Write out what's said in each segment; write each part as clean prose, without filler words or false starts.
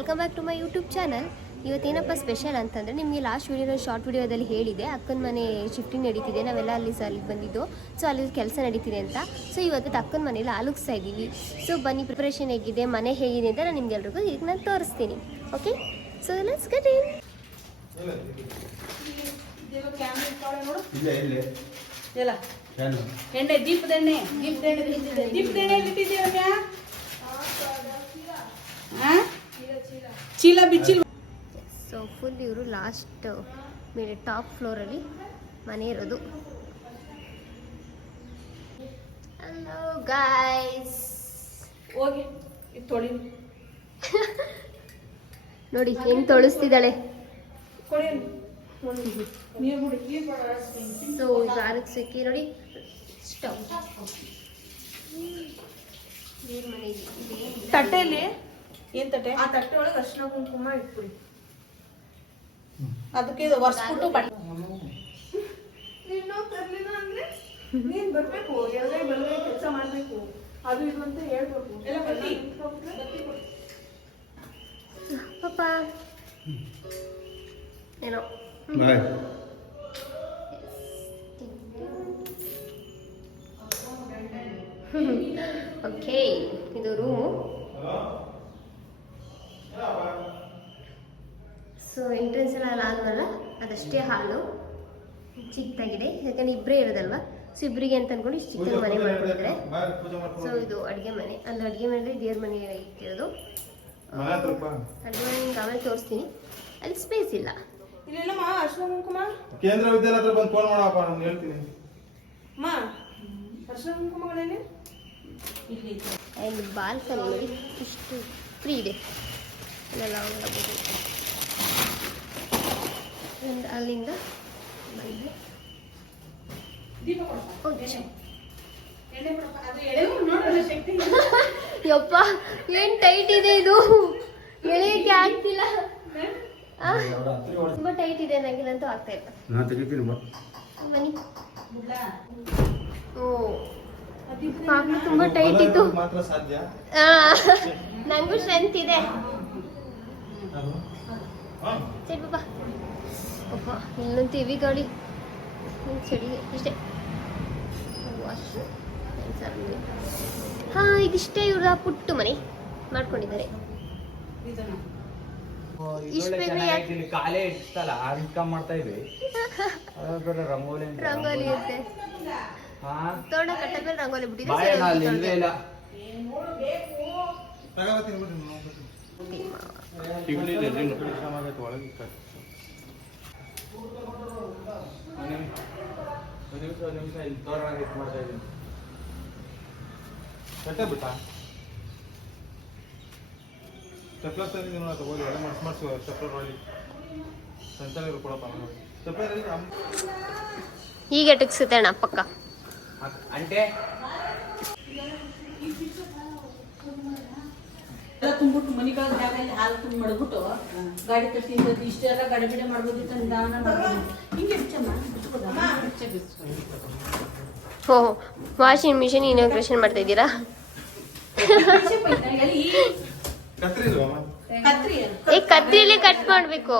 Welcome back to my YouTube channel. ಇವತ್ತೇನಪ್ಪ special ಅಂತಂದರೆ ನಿಮಗೆ ಲಾಸ್ಟ್ ವೀಡಿಯೋ ಶಾರ್ಟ್ ವೀಡಿಯೋದಲ್ಲಿ ಹೇಳಿದೆ ಅಕ್ಕನ ಮನೆ ಶಿಫ್ಟಿಂಗ್ ನಡೀತಿದೆ, ನಾವೆಲ್ಲ ಅಲ್ಲಿಗೆ ಬಂದಿದ್ದು. ಸೊ ಅಲ್ಲಿ ಕೆಲಸ ನಡೀತಿದೆ ಅಂತ. ಸೊ ಇವತ್ತು ಅಕ್ಕನ ಮನೇಲಿ ಆಲುಗ್ಸ್ತಾ ಇದ್ದೀವಿ. ಸೊ ಬನ್ನಿ, ಪ್ರಿಪ್ರೇಷನ್ ಹೇಗಿದೆ, ಮನೆ ಹೇಗಿದೆ ಅಂತ ನಾನು ನಿಮ್ಗೆಲ್ರಿಗೂ ಈಗ ನಾನು ತೋರಿಸ್ತೀನಿ. Okay, so let's get in. ಎಣ್ಣೆ ದೀಪದೆಣ್ಣೆ ಇಟ್ಟಿದ್ದೀರ ಚೀಲ ಬಿಚ್ಚಿಲ್. ಸೊ ಫುಲ್ ಇವರು ಲಾಸ್ಟ್ ಮೇಲೆ ಟಾಪ್ ಫ್ಲೋರಲ್ಲಿ ಮನೆ ಇರೋದು. ಹಲೋ ಗಾಯ್ಸ್, ಹೋಗಿ ತೊಳಿ ನೋಡಿ ಹೆಂಗ್ ತೊಳಸ್ತಿದ್ದಾಳೆ. ಸೊ ಗಾರಕ್ಕೆ ಸಿಕ್ಕಿ ನೋಡಿ ಸ್ಟವ್ ತಟ್ಟೆಯಲ್ಲಿ ಏನ್ ತಟ್ಟೆ, ಆ ತಟ್ಟೆ ಒಳಗೆ ಅರ್ಶಿನ ಕುಂಕುಮ ಇಟ್ಬಿಡಿ. ಅದಕ್ಕೆ ಒರ್ಸ್ಬಿಟ್ಟು ಬಟ್ಟೆ ತರ್ಲಿಲ್ಲ ಅಂದ್ರೆ ನೀನ್ ಬರ್ಬೇಕು, ಎಲ್ಲೇ ಬಲ್ಲೆ ಕೆಲಸ ಮಾಡ್ಬೇಕು, ಅದು ಇದು ಅಂತ ಹೇಳ್ಬೇಕು. ಎಲ್ಲ ಬತ್ತಿ ಪಾಪ ಏನೋ ಓಕೆ, ಇದು ರೂಮು. ಸೊ ಎಂಟ್ರೆನ್ಸ್ ಎಲ್ಲ ಆದ್ಮೇಲೆ ಅದಷ್ಟೇ ಹಾಲು ಚಿಕ್ಕದಾಗಿದೆ, ಯಾಕಂದ್ರೆ ಇಬ್ಬರೇ ಇರೋದಲ್ವಾ. ಸೊ ಇಬ್ಬರಿಗೆ ಅಂತ ಅನ್ಕೊಂಡು ಇಷ್ಟು ಚಿಕ್ಕದ ಮನೆ ಮಾಡ್ಕೊಂಡಿದ್ದಾರೆ. ಸೊ ಇದು ಅಡುಗೆ ಮನೆ, ಅಲ್ಲಿ ಅಡುಗೆ ಮನೆ ದೇವ್ರ ಮನೆ ಇಟ್ಟಿರೋದು. ಅಡುಗೆ ಮನೆ ನಿಮ್ಗೆ ಆಮೇಲೆ ತೋರಿಸ್ತೀನಿ. ಅಲ್ಲಿ ಸ್ಪೇಸ್ ಇಲ್ಲ. ಇಲ್ಲೆಲ್ಲಮ್ಮ ಅರ್ಶಿನ ಕುಂಕುಮ ಕೇಂದ್ರ ವಿದ್ಯಾಲಯ ಹತ್ರ ಬಂದು ಫೋನ್ ಮಾಡಪ್ಪ, ನಾನು ಹೇಳ್ತೀನಿ. ಅಮ್ಮ ಅರ್ಶಿನ ಕುಂಕುಮಗಳೇನೆ ಇಲ್ಲಿ. ಅಲ್ಲಿ ಬಾಲ್ಕನಿ ನೋಡಿ ಇಷ್ಟು ಫ್ರೀ ಇದೆ, ಅಲ್ಲೆಲ್ಲ ಹೋಗ್ಬೋದು. ಅಲ್ಲಿಂದ ಬಂದು ಯಪ್ಪ ಏನ್ ಟೈಟ್ ಇದೆ ಇದು, ಎಳೆಯಕ್ಕೆ ಆಗ್ತಿಲ್ಲ. ತುಂಬಾ ಟೈಟ್ ಇದೆ, ನನಗಂತೂ ಆಗ್ತಾ ಇಲ್ಲ. ಬನ್ನಿ. ಓ ಪಾಪ ತುಂಬಾ ಟೈಟ್ ಇತ್ತು. ನಂಗೂ ಸ್ಟ್ರೆಂತ್ ಇದೆ. ಸರಿ ಪಾಪ. ಅಪ್ಪ ಇಲ್ಲಂತೂ ಹೆವಿ ಗಾಡಿ, ಚಳಿ ಇಷ್ಟೇ. ಹಾ, ಇದಿಷ್ಟೇ ಇವ್ರ ಪುಟ್ಟು ಮನೆ ಮಾಡ್ಕೊಂಡಿದ್ದಾರೆ. ರಂಗೋಲಿ ಇರುತ್ತೆ, ತೋರಣ ಕಟ್ಟದ್ಮೇಲೆ ರಂಗೋಲಿ ಬಿಟ್ಟಿದೆ. ಹೀಗೆ ಟಕ್ಸುತ್ತೆ ಅಣ್ಣ ಪಕ್ಕ. అంటే ಎಲ್ಲ ತುಂಬಿಟ್ಟು ಮನಿಗಳ ಜಾಗದಲ್ಲಿ ಹಾಲು ತುಂಬ ಮಡಗ್ಬಿಟ್ಟು ಗಾಡಿ ತಟ್ಟಿಂದ ಇಷ್ಟೆಲ್ಲ ಗಡಿಬಿಡಿ ಮಾಡ್ಬೋದಿತ್ತು. ನಿಧಾನ ಮಾಡ್ಬೋದು. ಹಿಂಗೆ ಓ, ವಾಷಿಂಗ್ ಮಿಷಿನ್ ಇನಾಗ್ರೇಷನ್ ಮಾಡ್ತಾ ಇದ್ದೀರಾ? ಕತ್ರಿಲಿ ಕಟ್ ಮಾಡ್ಬೇಕು.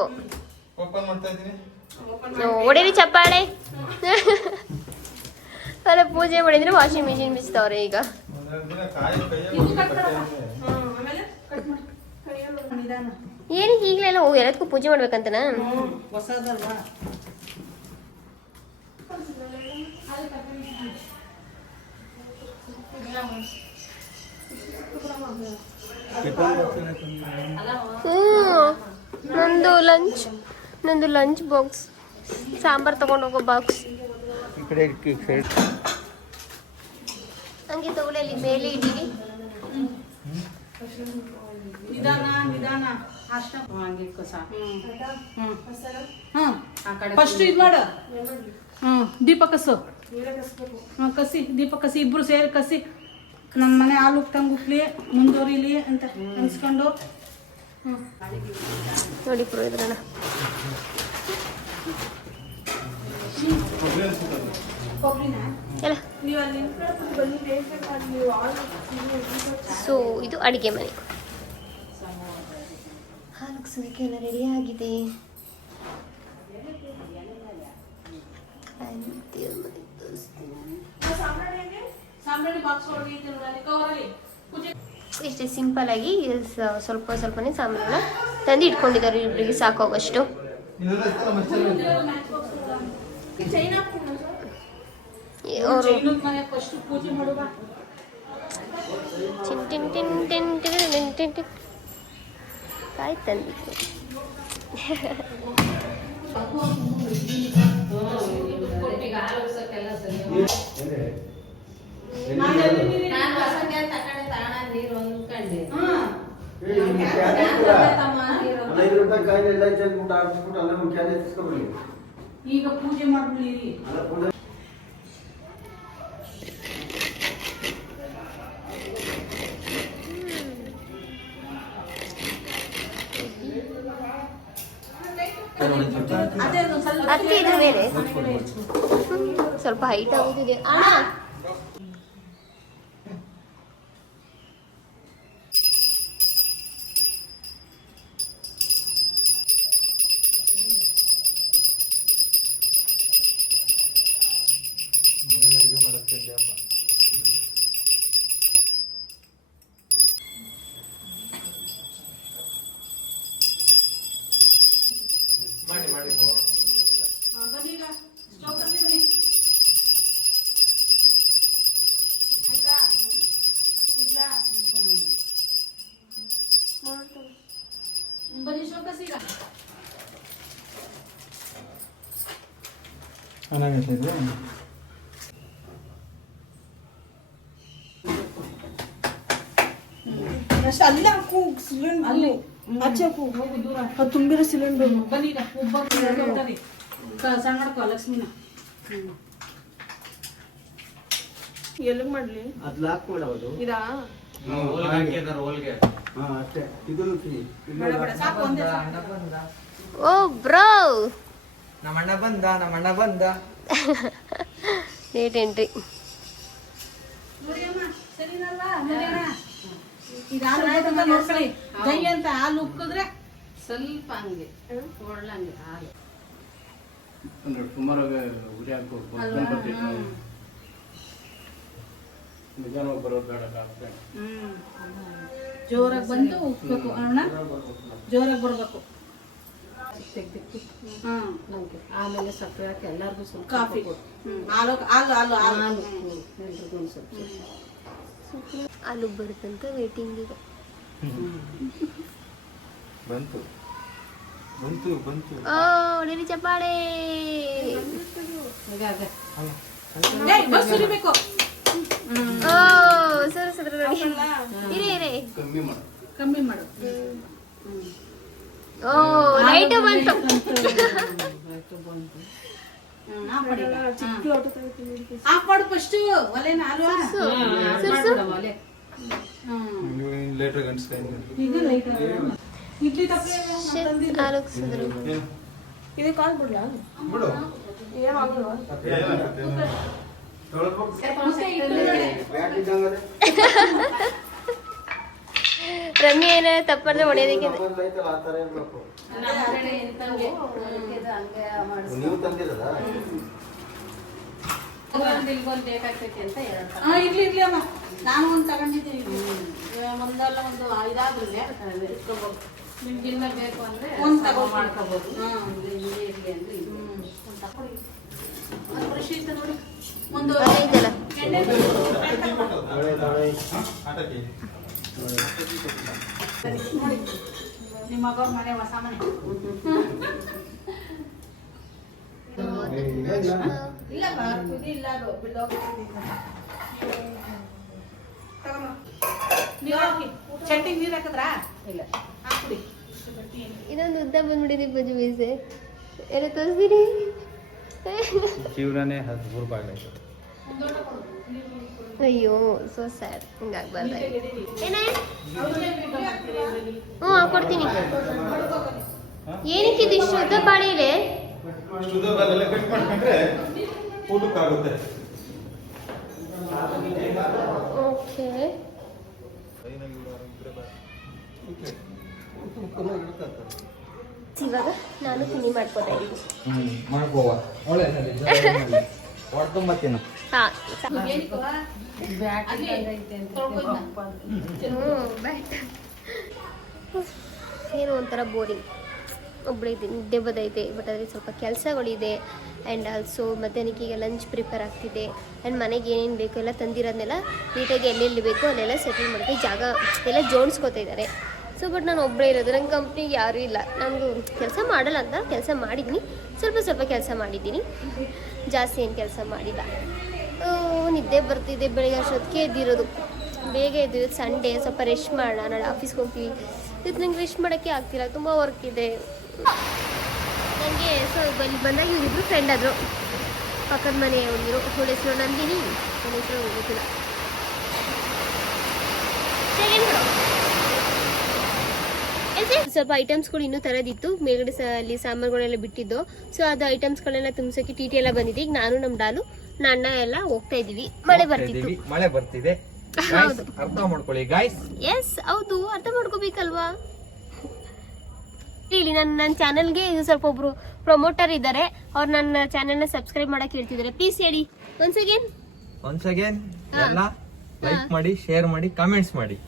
ಹೊಡೀರಿ ಚಪ್ಪಾಳೆ. ಅಲ್ಲ, ಪೂಜೆ ಮಾಡಿದ್ರೆ ವಾಷಿಂಗ್ ಮಿಷಿನ್ ಬಿಚ್ತವ್ರೆ ಈಗ. ಏನಕ್ಕೆ ಈಗಲೆಲ್ಲ ಎಲ್ಲದಕ್ಕೂ ಪೂಜೆ ಮಾಡ್ಬೇಕಂತನಾ? ಹೊಸದಲ್ವಾ? ನಂದು ಲಂಚ್ ಬಾಕ್ಸ್, ಸಾಂಬಾರ್ ತಗೊಂಡೋಗೋ ಬಾಕ್ಸ್. ಹಂಗೆ ತಗೊಳ್ಳಿ, ಅಲ್ಲಿ ಮೇಲೆ ಇದ್ದೀವಿ. ನಿಧಾನ ಫಸ್ಟ್ ಇದು ಮಾಡು. ದೀಪ ಕಸು, ಕಸಿ ದೀಪ ಕಸಿ, ಇಬ್ರು ಸೇರಿ ಕಸಿ. ನಮ್ಮ ಮನೆ ಹಾಲು ತಂಗುಕ್ಲಿ ಮುಂದುವರಿಲಿ ಅಂತ ಅನ್ಸ್ಕೊಂಡು ನೋಡಿ ಪುರೋಹಿತ್ರಣ್ಣ. ಸೊ ಇದು ಅಡುಗೆ ಮನೆ. ಹಾಲು ಕುಗ್ಸೋದಕ್ಕೆ ಎಲ್ಲ ರೆಡಿ ಆಗಿದೆ. ಇಷ್ಟೇ ಸಿಂಪಲ್ ಆಗಿ ಸ್ವಲ್ಪನೇ ಸಾಮಾನುಗಳನ್ನ ತಂದು ಇಟ್ಕೊಂಡಿದ್ದಾರೆ ಇಬ್ಬರಿಗೆ ಸಾಕಾಗೋಷ್ಟು. ಅವರು ಕಾಯಿ ತಂದಿತ್ತು. ಈಗ ಪೂಜೆ ಮಾಡ್ಬಿಡಿ. ಅತ್ತೆ ಇದ್ರ ಮೇಲೆ ಸ್ವಲ್ಪ ಹೈಟ್ ಆಗೋದಿದೆ. ಅಡುಗೆ ಮಾಡುತ್ತೆ ಅಮ್ಮ. ಮಾಡಿ ಬನ್ನಿ ಈಗ ಸ್ಟವ್ ಕತ್ತಿ ಬನ್ನಿ. ಆಯ್ತಾ ಇಡ್ಲಾ? ಬನ್ನಿ ಸ್ಟವ್ ಕಸಿ ಈಗ. ಚೆನ್ನಾಗೈತೆ ಇದು. ಅಲ್ಲಿ ಹಾಕು ಸಿಲಿಂಡರ್, ಅಲ್ಲಿ ಆಚೆ ಹಾಕು, ಅದು ತುಂಬಿರೋ ಸಿಲಿಂಡರ್. ಬನ್ನಿ ಈಗ ಉಬ್ಬ ಸಣ್ಣ ಮಾಡ್ಕೋ ಲಕ್ಷ್ಮಿನ. ಎಲ್ಲಿಗೆ ಮಾಡ್ಲಿ? ಅದ್ಲ ಹಾಕ್ಬಿಡೋದು. ಇದಾ ಹೋಲ್ಗೆ ಹಾ ಅಷ್ಟೇ. ಇದು ಬೇಡ ಬೇಡ ಸಾಕು, ಒಂದೇ ಸಾಕು. ಅಣ್ಣ ಬಂದ, ಓ ಬ್ರೋ, ನಮ್ಮ ಅಣ್ಣ ಬಂದ. Late entry. ನೋಡಿ ಅಮ್ಮ, ಸರಿನಲ್ವಾ? ನೋಡಿ ಅಣ್ಣ, ಇದು ಹಾಲು ಉಕ್ಕುತ್ತಂತ ನೋಡ್ಕೊಳ್ಳಿ. ದೈ ಅಂತ ಹಾಲು ಉಕ್ಕಿದ್ರೆ ಸ್ವಲ್ಪ ಹಂಗೆ ಒಳ್ಳಂಗೆ ಹಾಲು ಸುಮಾರಾಗಿ ಉರಿ ಹಾಕ್ಬೇಕು. ನಿಧಾನವಾಗಿ ಬರೋದು ಬೇಡ. ಜೋರಾಗಿ ಬಂದು ಉಕ್ಬೇಕು ಅಣ್ಣ, ಜೋರಾಗಿ ಬರ್ಬೇಕು. ಆಮೇಲೆ ಸಕ್ಕರೆ ಹಾಕಿ ಎಲ್ಲರಿಗೂ ಸ್ವಲ್ಪ ಕಾಫಿ, ಹಾಲು ಹಾಲು ಹಾಲು ಹಾಲು ಎಲ್ರಿಗೂ ಒಂದು ಸ್ವಲ್ಪ ಅಲ್ಲೂ ಬರುತ್ತಂತ ವೇಟಿಂಗ್ ಇದೆ. ಬಂತು. ಓ ಹೊಡಿರಿ ಚಪ್ಪಾಳೆ. ಬಸ್ ಸುರಿಬೇಕು. ಓ ಸರ ನೋಡಿ. ಇರೇ ಕಮ್ಮಿ ಮಾಡು. ಓ ಲೈಟ್ ಬಂತು. ಆಫ್ ಮಾಡು ಫಸ್ಟ್ ಒಲೆನ ಅಲ್ವಾ? ಲೇಟರ್ ಗಂಟೆ ಇದು ಲೈಟ್ ಇಡ್ಲಿ ತಪ್ಪಲೆ ಆಲೋಚಿಸಿದ್ರು. ಇದು ಕಾಲ್ ಬಿಡ್ಲಾ? ಬಿಡು. ಏನಾಗಲ್ವಾ? ರಮ್ಯ ಏನ ತಪ್ಪದ್ರೆ ಹೊಡೆಯೋದಕ್ಕೆ ನೀವು ತಂದಿರದ ಇರ್ಲಿ ಇರ್ಲಿ ಅಮ್ಮ, ನಾನು ಒಂದು ತಗೊಂಡಿದ್ದೀನಿ. ಒಂದಲ್ಲ ಒಂದು ಐದಾದ್ರಲ್ಲೇ ನಿಮ್ಗಿನ್ನ ಬೇಕು ಅಂದ್ರೆ ಒಂದು ತಗೋ ಮಾಡ್ಕೋಬಹುದು. ಇರ್ಲಿ ಅಂದ್ರೆ ಖುಷಿ ಇತ್ತು ನೋಡಿ. ಒಂದು ಇದೆಲ್ಲ ಆಟಕ್ಕೆ ನೋಡಿ, ನಿಮ್ಮ ಮಗ ಮನೆ ಹೊಸ ಮನೆ. ಇಲ್ಲ ಇಲ್ಲ ಅದು ನೀರು ಹಾಕಿ ಚಟ್ನಿಗೆ ನೀರು ಹಾಕಿದ್ರಾ? ಇಲ್ಲ ಹಾಕ್ಬಿಡಿ. ಇದೊಂದು ಉದ್ದ ಬಂದ್ಬಿಟ್ಟಿದೆ ಬಜ್ಜಿ ಬೀಸೆ ಎಲ್ಲ ತೋರಿಸ್ತೀರಿ. ಜೀವನನೇ 10 ರೂಪಾಯಿ. ಅಯ್ಯೋ ಸೋ ಸ್ಯಾಡ್. ಹಿಂಗಾಗ್ಬಾರ್ದ. ಏನೇ? ಹ್ಞೂ ಹಾಕೊಡ್ತೀನಿ. ಏನಕ್ಕೆ ಇದು ಇಷ್ಟು ಉದ್ದ ಬಾಳೆಲೆ? ಶುದ್ಧದಲ್ಲೆಲ್ಲ ಕಟ್ ಮಾಡ್ಕೊಂಡ್ರೆ ಊಟಕ್ಕಾಗುತ್ತೆ. ಓಕೆ ಇವಾಗ ನಾನು ತಿಂಡಿ ಮಾಡ್ಕೊತಾ ಇದ್ದೀನಿ. ಮಾಡ್ಕೋವ ಒಳ್ಳೆ ಹೊಡ್ಕೊಂಬತ್ತೀನ ಹಾಂ ಏನೋ ಒಂಥರ ಬೋರಿಂಗ್. ಒಬ್ಬಳೇ ಇದ್ದೀನಿ, ನಿದ್ದೆ ಬದೈತೆ. ಬಟ್ ಆದರೆ ಸ್ವಲ್ಪ ಕೆಲಸಗಳಿದೆ. ಆ್ಯಂಡ್ ಆಲ್ಸೋ ಮಧ್ಯಾಹ್ನಕ್ಕೆ ಲಂಚ್ ಪ್ರಿಪೇರ್ ಆಗ್ತಿದೆ. ಆ್ಯಂಡ್ ಮನೆಗೆ ಏನೇನು ಬೇಕು ಎಲ್ಲ ತಂದಿರೋದನ್ನೆಲ್ಲ ನೀಟಾಗಿ ಎಲ್ಲೆಲ್ಲಿ ಬೇಕೋ ಅಲ್ಲೆಲ್ಲ ಸೆಟಲ್ ಮಾಡೋಕ್ಕೆ ಜಾಗ ಎಲ್ಲ ಜೋಡಿಸ್ಕೊತಾ ಇದ್ದಾರೆ. ಸೊ ಬಟ್ ನಾನು ಒಬ್ಬಳೇ ಇರೋದು, ನನ್ನ ಕಂಪ್ನಿಗೆ ಯಾರೂ ಇಲ್ಲ. ನನಗೂ ಕೆಲಸ ಮಾಡಲ್ಲ ಅಂತ ಕೆಲಸ ಮಾಡಿದ್ದೀನಿ, ಸ್ವಲ್ಪ ಕೆಲಸ ಮಾಡಿದ್ದೀನಿ, ಜಾಸ್ತಿ ಏನು ಕೆಲಸ ಮಾಡಿಲ್ಲ. ನಿದ್ದೆ ಬರ್ತಿದೆ. ಬೆಳಗ್ಗೆ ಅಷ್ಟೊತ್ತಿಗೆ ಎದ್ದಿರೋದು, ಬೇಗ ಎದ್ದಿರೋದು. ಸಂಡೇ ಸ್ವಲ್ಪ ರೆಸ್ಟ್ ಮಾಡೋಣ, ನಾಳೆ ಆಫೀಸ್ಗೆ ಹೋಗ್ತೀವಿ. ಇವತ್ತು ನಂಗೆ ರೆಸ್ಟ್ ಮಾಡೋಕ್ಕೆ ಆಗ್ತಿಲ್ಲ, ತುಂಬ ವರ್ಕ್ ಇದೆ ನನಗೆ. ಸೊ ಇಲ್ಲಿ ಬಂದಾಗ ಇವರಿಬ್ಬರು ಫ್ರೆಂಡ್ ಆದರು, ಪಕ್ಕದ ಮನೆ ಹುಡುಗಿರು. ಅವಳ ಹೆಸರು ನಂದಿನಿ, ನನ್ನ ಹೆಸರು ಗೊತ್ತಿಲ್ಲ. ಸ್ವಲ್ಪ ಐಟಮ್ಸ್ಗಳು ಇನ್ನೂ ತರೋದಿತ್ತು, ಮೇಲ್ಗಡೆ ಅಲ್ಲಿ ಸಾಂಬಾರುಗಳೆಲ್ಲ ಬಿಟ್ಟಿದ್ದು. ಸೊ ಅದು ಐಟಮ್ಸ್ಗಳೆಲ್ಲ ತುಂಬಿಸೋಕೆ ಟಿ ಟಿ ಎಲ್ಲ ಬಂದಿದೆ. ಈಗ ನಾನು ನಮ್ಮ ಡಾಲು ನನ್ನ ಅಣ್ಣ ಎಲ್ಲ ಹೋಗ್ತಾ ಇದ್ದೀವಿ. ಮಳೆ ಬರ್ತಿದೆ. ಹೌದು, ಅರ್ಥ ಮಾಡ್ಕೊಳ್ಳಿ ಗಾಯ್ಸ್. ಎಸ್ ಹೌದು, ಅರ್ಥ ಮಾಡ್ಕೋಬೇಕಲ್ವಾ. ಹೇಳಿ, ನನ್ನ ಚಾನಲ್ಗೆ ಸ್ವಲ್ಪ ಒಬ್ರು ಪ್ರಮೋಟರ್ ಇದ್ದಾರೆ, ಅವ್ರು ನನ್ನ ಚಾನೆಲ್ನ ಸಬ್ಸ್ಕ್ರೈಬ್ ಮಾಡಕ್ಕೆ ಹೇಳ್ತಿದ್ದಾರೆ. ಪ್ಲೀಸ್ ಹೇಳಿ ಒನ್ಸ್ ಅಗೇನ್ ಎಲ್ಲ ಲೈಕ್ ಮಾಡಿ, ಶೇರ್ ಮಾಡಿ, ಕಾಮೆಂಟ್ಸ್ ಮಾಡಿ,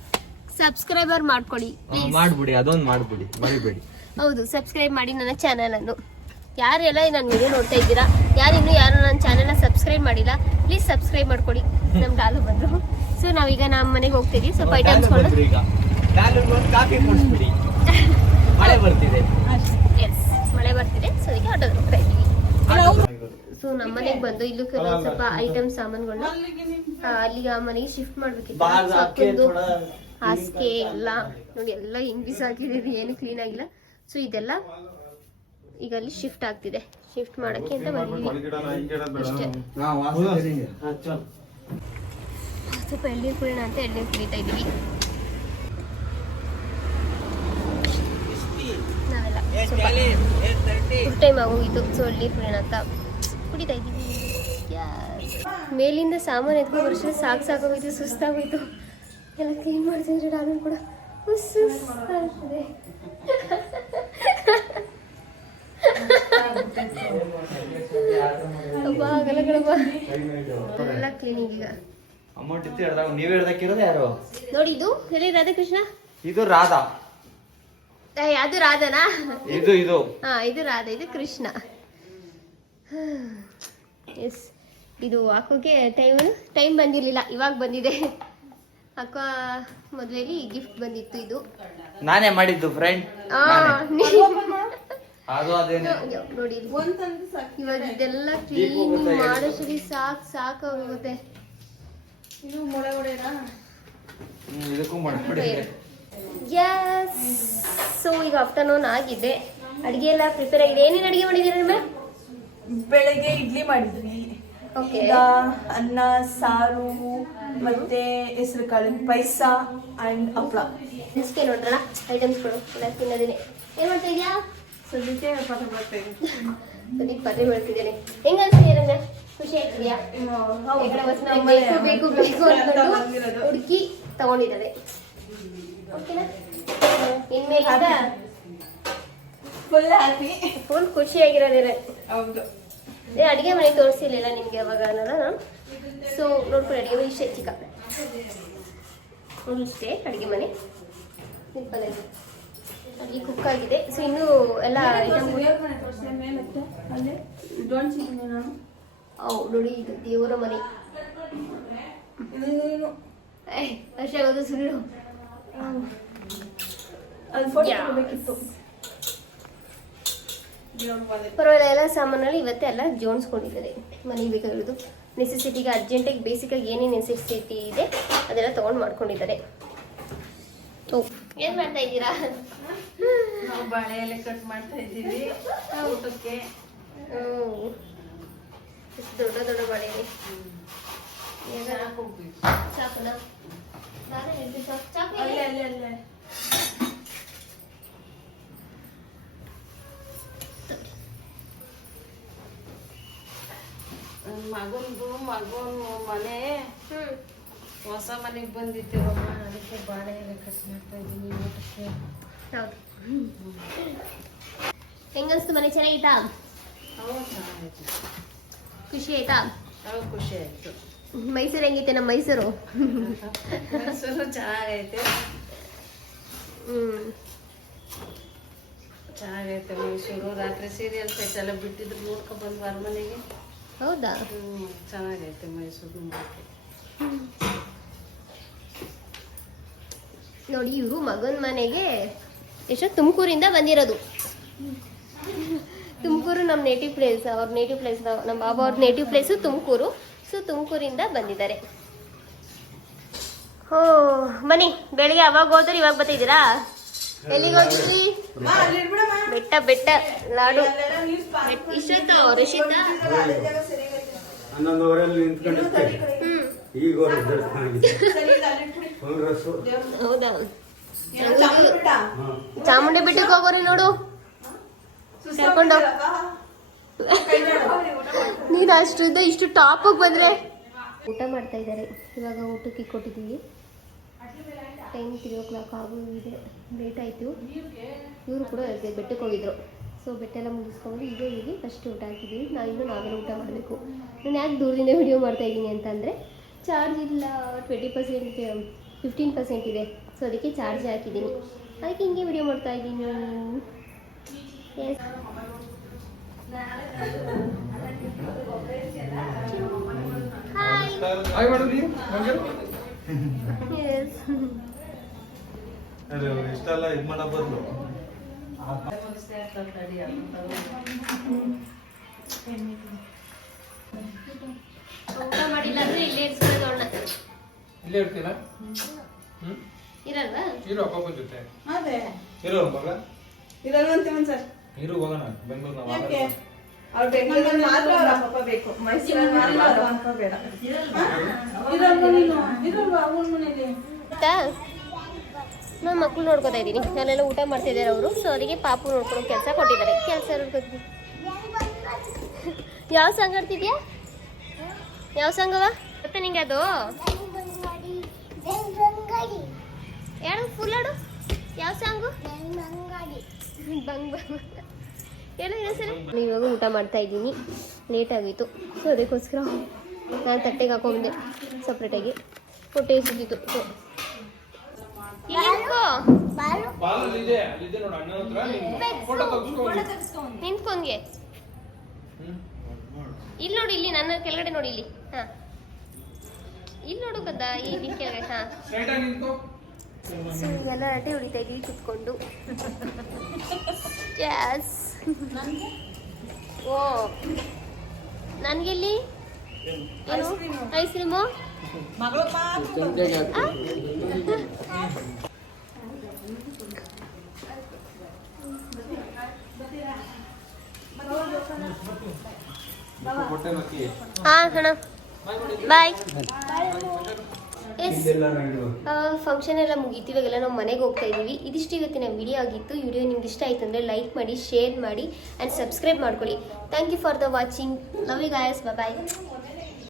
ಸಬ್ಸ್ಕ್ರೈಬರ್ ಮಾಡ್ಕೊಳ್ಳಿ ಪ್ಲೀಸ್. ಮಾಡ್ಬಿಡಿ, ಅದೊಂದು ಮಾಡ್ಬಿಡಿ, ಮರಿಬೇಡಿ. ಹೌದು, ಸಬ್ಸ್ಕ್ರೈಬ್ ಮಾಡಿ ನನ್ನ ಚಾನಲ್ ಅನ್ನು. ಯಾರೆಲ್ಲ ನನ್ನ ವಿಡಿಯೋ ನೋಡ್ತಾ ಇದ್ದೀರಾ, ಯಾರು ನನ್ನ ಚಾನೆಲ್ನ ಸಬ್ಸ್ಕ್ರೈಬ್ ಮಾಡಿಲ್ಲ, ಪ್ಲೀಸ್ ಸಬ್ಸ್ಕ್ರೈಬ್ ಮಾಡ್ಕೊಳ್ಳಿ. ನಮ್ಮ ಡಾಲು ಬಂದ್ರು. ಸೊ ನಾವೀಗ ನಮ್ಮ ಮನೆಗೆ ಹೋಗ್ತಿದ್ವಿ. ಸ್ವಲ್ಪ ಐಟಮ್ಸ್ಗಳು ಕಾಫಿ ಕುಡಿಸ್ಬಿಡಿ, ಮಳೆ ಬರ್ತಿದೆ. ಎಸ್, ಮಳೆ ಬರ್ತಿದೆ. ಸೊ ಈಗ ಆಟೋದಲ್ಲಿ ಹೋಗ್ತಾ ಇದ್ದೀವಿ. ಸೊ ನಮ್ಮ ಮನೆಗೆ ಬಂದು ಇಲ್ಲೂ ಕೆಲವೊಂದು ಸ್ವಲ್ಪ ಐಟಮ್ ಸಾಮಾನುಗಳನ್ನ ಅಲ್ಲಿಗೆ ಆ ಮನೆಗೆ ಶಿಫ್ಟ್ ಮಾಡ್ಬೇಕಿತ್ತು. ಹಾಸಿಗೆ ಎಲ್ಲ ನೋಡಿ, ಎಲ್ಲ ಹಿಂಗ್ ಬಿಸಾಕಿದೀವಿ, ಏನು ಕ್ಲೀನ್ ಆಗಿಲ್ಲ. ಸೊ ಇದೆಲ್ಲ ಈಗ ಅಲ್ಲಿ ಶಿಫ್ಟ್ ಆಗ್ತಿದೆ. ಶಿಫ್ಟ್ ಮಾಡಕ್ಕೆ ಅಂತ ಬಂದಿದ್ದೀವಿ ಅಷ್ಟೇ. ಸ್ವಲ್ಪ ಎಳ್ನೀರು ಕುಡಿಯೋಣ ಅಂತ ಎಳ್ನೀರು ಕುಡಿತಾ ಇದ್ದೀವಿ ನಾವೆಲ್ಲ. ಸ್ವಲ್ಪ ಟೈಮ್ ಆಗೋಗಿತ್ತು, ಸೊ ಎಳ್ನೀರು ಕುಡಿಯೋಣ ಅಂತ ಕುಡಿತಾ ಇದ್ದೀವಿ. ಮೇಲಿಂದ ಸಾಮಾನು ಎತ್ಕೊಂಡು ಬರೋಷ್ಟು ಸಾಕಾಗೋಯ್ತು, ಸುಸ್ತಾಗೋಯ್ತು. ಎಲ್ಲ ಕ್ಲೀನ್ ಮಾಡ್ತಿದ್ರೆ ನಾನು ಕೂಡ ಸುಸ್ತಾಗ್ತದೆ. ಆಗಲ್ಲ ಕಣಪ್ಪ, ಎಲ್ಲ ಕ್ಲೀನಿಂಗ್ ಈಗ. ಅಮೌಂಟ್ ಇತ್ತು ಹೇಳ್ದಾಗ ನೀವೇ ಹೇಳ್ದಕ್ಕಿರೋದು ಯಾರು ನೋಡಿ. ಇದು ಎಲ್ಲಿ ರಾಧಾಕೃಷ್ಣ? ಇದು ರಾಧಾ. ಅದು ರಾಧಾನಾ? ಇದು ಹಾ, ಇದು ರಾಧಾ, ಇದು ಕೃಷ್ಣ. ಎಸ್, ಇದು ಹಾಕೋಕೆ ಟೈಮ್ ಬಂದಿರಲಿಲ್ಲ, ಇವಾಗ ಬಂದಿದೆ. ಅಕ್ಕ ಮದುವೆಲಿ ಗಿಫ್ಟ್ ಬಂದಿತ್ತು. ಇದು ನಾನೇ ಮಾಡಿದ್ದು ಫ್ರೆಂಡ್. ಅದು ಅದೇನೆ ನೋಡಿ, ಇವಾಗ ಇದೆಲ್ಲ ಕ್ಲೀನ್ ಮಾಡೋಷ್ಟರಲ್ಲಿ ಸಾಕಾಗುತ್ತೆ. ಇದಕ್ಕೂ ಮಾಡ್ಬಿಡಿ. ಸೊ ಈಗ ಆಫ್ಟರ್ನೂನ್ ಆಗಿದೆ, ಅಡಿಗೆ ಎಲ್ಲ ಪ್ರಿಪೇರ್ ಆಗಿದೆ. ಏನೇನು ಅಡಿಗೆ ಮಾಡಿದ್ದೀರಾ ಮೇಡಮ್? ಬೆಳಗ್ಗೆ ಇಡ್ಲಿ ಮಾಡಿದ್ವಿ. ಓಕೆ, ಈಗ ಅನ್ನ ಸಾರು ಮತ್ತೆ ಹೆಸರು ಕಾಳಿನ ಪಾಯಸ ಅಂಡ್ ಹಪ್ಪಳ. ಇಷ್ಟೇ ನೋಡ್ರಲ್ಲ ಐಟಮ್ಸ್ಗಳು ಎಲ್ಲ ತಿನ್ನೋದೇನೆ. ಏನ್ ಮಾಡ್ತಾ ಇದೀಯಾ? ಸದ್ಯಕ್ಕೆ ಪಾಠ ಮಾಡ್ತೇವೆ. ಸದ್ಯಕ್ಕೆ ಪರ್ರೆ ಮಾಡ್ತಿದ್ದೇನೆ. ಹೆಂಗ ಅನ್ಸ್ತಿದ್ದೀರ? ಖುಷಿ ಆಗ್ತಿದ್ಯಾ? ಬೇಕು ಅಂದ್ಕೊಂಡು ಹುಡುಕಿ ತಗೊಂಡಿದ್ದಾರೆ. ಓಕೆನಾ? ಇನ್ಮೇಲಿಂದ ಫುಲ್ ಹ್ಯಾಪಿ, ಫುಲ್ ಖುಷಿಯಾಗಿರೋದೇನೆ. ಹೌದು. ಅಡಿಗೆ ಮನೆ ತೋರಿಸಿರ್ಲಿಲ್ಲ ನಿಮ್ಗೆ ಅವಾಗ ನಾನು. ಸೊ ನೋಡ್ಕೊಂಡು ಅಡಿಗೆ ಮನೆ ಇಷ್ಟೇ ಚಿಕ್ಕ ಇಷ್ಟೇ ಅಡಿಗೆ ಮನೆ. ಸಿಂಪಲ್ ಆಗಿ ಅಡಿಗೆ ಕುಕ್ ಆಗಿದೆ. ಸೊ ಇನ್ನೂ ಎಲ್ಲ ಐಟಮ್ ನೋಡಿ. ಇದು ದೇವರ ಮನೆ. ಅಷ್ಟೇ ಆಗೋದು ಸುಳ್ಳು. ಪರವಾಗಿಲ್ಲ, ಎಲ್ಲ ಸಾಮಾನಲ್ಲಿ ಇವತ್ತೇ ಎಲ್ಲ ಜೋಡಿಸ್ಕೊಂಡಿದ್ದಾರೆ. ಮನೆಗೆ ಬೇಕಾಗಿರೋದು ನೆಸೆಸಿಟಿಗೆ ಅರ್ಜೆಂಟಾಗಿ ಬೇಸಿಕಾಗಿ ಏನೇನು ನೆಸೆಸಿಟಿ ಇದೆ ಅದೆಲ್ಲ ತೊಗೊಂಡು ಮಾಡ್ಕೊಂಡಿದ್ದಾರೆ. ಓ, ಏನು ಮಾಡ್ತಾ ಇದ್ದೀರಾ? ನಾವು ಬಾಳೆ ಎಲೆ ಕಟ್ ಮಾಡ್ತಾ ಇದ್ದೀವಿ ಊಟಕ್ಕೆ. ಎಷ್ಟು ದೊಡ್ಡ ದೊಡ್ಡ ಬಾಳೆ ಎಲೆ. ಸಾಕುನಾ? ಅಲ್ಲೇ ಅಲ್ಲೇ ಅಲ್ಲೇ ಮಗನ ಮನೆ ಹೊಸ ಮನೆಗೆ ಬಂದಿದ್ದೀವಮ್ಮ, ಅದಕ್ಕೆ ಬಾಳೆ ಎಲೆ ಕಟ್ ಮಾಡ್ತಾ ಇದ್ದೀನಿ ಊಟಕ್ಕೆ. ಹೌದು. ಹೆಂಗನ್ಸ್ತು ಮನೆ ಚೆನ್ನಾಗಿತ್ತಾ? ಖುಷಿ ಆಯ್ತಾ? ಖುಷಿ ಆಯ್ತು. ಮೈಸೂರು ಹೆಂಗೈತೆ? ನಮ್ಮ ಮೈಸೂರು ಚೆನ್ನಾಗೈತೆ ಚೆನ್ನಾಗೈತೆ ಮೈಸೂರು. ರಾತ್ರಿ ಸೀರಿಯಲ್ ಸೆಟ್ ಎಲ್ಲ ಬಿಟ್ಟಿದ್ರು ನೋಡ್ಕೊ ಬಂದ್ವಿ ಅರಮನೆಗೆ. ಹೌದಾ? ಚೆನ್ನಾಗೈತೆ ಮೈಸೂರು ನೋಡಕ್ಕೆ. ನೋಡಿ ಇವರು ಮಗನ ಮನೆಗೆ ಎಷ್ಟು ತುಮಕೂರಿಂದ ಬಂದಿರೋದು. ತುಮಕೂರು ನಮ್ಮ ನೇಟಿವ್ ಪ್ಲೇಸ್, ಅವ್ರ ನೇಟಿವ್ ಪ್ಲೇಸ್, ನಮ್ಮ ಬಾಬಾ ಅವ್ರ ನೇಟಿವ್ ಪ್ಲೇಸು ತುಮಕೂರು. ಸೊ ತುಮಕೂರಿಂದ ಬಂದಿದ್ದಾರೆ. ಹೋ ಬನ್ನಿ, ಬೆಳಿಗ್ಗೆ ಅವಾಗ ಹೋದ್ರೆ ಇವಾಗ ಬರ್ತಿದ್ದೀರಾ? ಎಲ್ಲಿಗೆ ಹೋಗಿದ್ರಿ? ಬೆಟ್ಟ ಬೆಟ್ಟ ನಾಡು ಇಷ್ಟೊತ್ತ ರಶಿತಾ 11:30 ನಿಂತ್ಕೊಂಡಿದ್ದೆ. ಈಗ ಹೌದಾ? ಚಾಮುಂಡಿ ಬೆಟ್ಟಕ್ಕೆ ಹೋಗೋರಿ ನೋಡು ಕರ್ಕೊಂಡು. ನೀನು ಅಷ್ಟಿಂದ ಇಷ್ಟು ಟಾಪಿಗೆ ಬಂದ್ರೆ. ಊಟ ಮಾಡ್ತಾ ಇದ್ದಾರೆ. ಇವಾಗ ಊಟಕ್ಕೆ ಕೊಟ್ಟಿದ್ದೀವಿ. ಟೈಮ್ 3 o'clock ಆಗೋಗಿದೆ, ಲೇಟ್ ಆಯಿತು. ಇವರು ಕೂಡ ಬೆಟ್ಟಕ್ಕೆ ಹೋಗಿದ್ರು. ಸೊ ಬೆಟ್ಟ ಎಲ್ಲ ಮುಗಿಸ್ಕೊಂಡು ಈಗ ಇಲ್ಲಿ ಫಸ್ಟ್ ಊಟ ಹಾಕಿದ್ದೀವಿ. ನಾವೆಲ್ಲ ಊಟ ಮಾಡಬೇಕು. ನಾನು ಯಾಕೆ ದೂರದಿಂದ ವಿಡಿಯೋ ಮಾಡ್ತಾ ಇದ್ದೀನಿ ಅಂತಂದರೆ ಚಾರ್ಜ್ ಇಲ್ಲ, 20%, 15% ಇದೆ. ಸೊ ಅದಕ್ಕೆ ಚಾರ್ಜ್ ಹಾಕಿದ್ದೀನಿ. ಅದಕ್ಕೆ ಹಿಂಗೆ ವಿಡಿಯೋ ಮಾಡ್ತಾ ಇದ್ದೀನಿ. ಎಸ್ ಹಾಯ್ ಮಾಡಿದ್ರಿ ಮಂಜು? ಎಸ್ ಇಷ್ಟೆಲ್ಲ ಇದು ಮಾಡೋ ಬದಲು ಊಟ ಮಾಡಿಲ್ಲ ಅಂದ್ರೆ ಇಲ್ಲೇ ಇರ್ಸ್ಕೊಳ್ಳೋಣ. ಇಲ್ಲೇ ಇರ್ತೀರಾ? ಇರಲ್ವಾ? ಇರು ಅಪ್ಪನ ಜೊತೆ. ಅದೇ ಇರು ಮಗ, ಇರಲ್ವಂತೀವಿ ಸರ್. ಇರು ಹೋಗೋಣ ಬೆಂಗಳೂರು ನಾವು. ಯಾಕೆ? ಅವ್ರು ಬೆಂಗಳೂರಲ್ಲಿ ಮಾತ್ರ ಅವ್ರ ಅಪ್ಪ ಬೇಕು, ಮೈಸೂರಲ್ಲಿ ಮಾತ್ರ ಅವ್ರ ಅಪ್ಪ ಬೇಡ. ಇರಲ್ವಾ ನೀನು? ಇರಲ್ವಾ ಅವನ ಮನೇಲಿ? ಆಯ್ತಾ? ನಾನು ಮಕ್ಕಳು ನೋಡ್ಕೊತಾ ಇದ್ದೀನಿ. ನಾನೆಲ್ಲ ಊಟ ಮಾಡ್ತಿದ್ದಾರೆ ಅವರು. ಸೊ ಅದಕ್ಕೆ ಪಾಪು ನೋಡ್ಕೊಂಡು ಕೆಲಸ ಕೊಟ್ಟಿದ್ದಾರೆ. ಕೆಲಸ ನೋಡ್ಕೊತೀನಿ. ಯಾವ ಸಾಂಗ್ ಆಡ್ತಿದ್ಯಾ? ಯಾವ ಸಾಂಗವ ಗೊತ್ತಾ ನಿಂಗೆ? ಅದು ಹೇಳು, ಫುಲ್ ಹಾಡು. ಯಾವ ಸಾಂಗು? ಬಂಗ್ ಹೇಳು ಸರಿ. ಇವಾಗ ಊಟ ಮಾಡ್ತಾ ಇದ್ದೀನಿ. ಲೇಟ್ ಆಗಿತ್ತು. ಸೊ ಅದಕ್ಕೋಸ್ಕರ ನಾನು ತಟ್ಟೆಗೆ ಹಾಕೊಂಡೆ ಸಪ್ರೇಟಾಗಿ. ಹೊಟ್ಟೆ ಸುತ್ತಿತ್ತು. ಸೊ ನಿಂತ್ಕೊಂಡ್ಗೆ ಇಲ್ಲಿ ನೋಡಿ, ಇಲ್ಲಿ ನನ್ನ ಕೆಳಗಡೆ ನೋಡಿ, ಇಲ್ಲಿ. ಹಾ, ಇಲ್ಲಿ ನೋಡು ಕದ್ದ, ಇಲ್ಲಿ ಕೆಳಗಡೆ. ಹಾ, ಸೊ ಎಲ್ಲ ರಟೆ ಹೊಡಿತಾ ಇದೀವಿ ಕುತ್ಕೊಂಡು. ಜಾಸ್ ಓ ನನ್ಗೆಲ್ಲಿ ಏನು ಐಸ್ ಕ್ರೀಮು? ಹಾ ಅಣ್ಣ ಬಾಯ್. ಎಸ್, ಫಂಕ್ಷನ್ ಎಲ್ಲ ಮುಗೀತು. ಇವಾಗೆಲ್ಲ ನಾವು ಮನೆಗೆ ಹೋಗ್ತಾ ಇದ್ದೀವಿ. ಇದಿಷ್ಟು ಇವತ್ತಿನ ವಿಡಿಯೋ ಆಗಿತ್ತು. ಈ ವಿಡಿಯೋ ನಿಮ್ಗೆ ಇಷ್ಟ ಆಯ್ತು ಅಂದರೆ ಲೈಕ್ ಮಾಡಿ, ಶೇರ್ ಮಾಡಿ ಆ್ಯಂಡ್ ಸಬ್ಸ್ಕ್ರೈಬ್ ಮಾಡ್ಕೊಳ್ಳಿ. Thank you for the watching. Love you guys. Bye.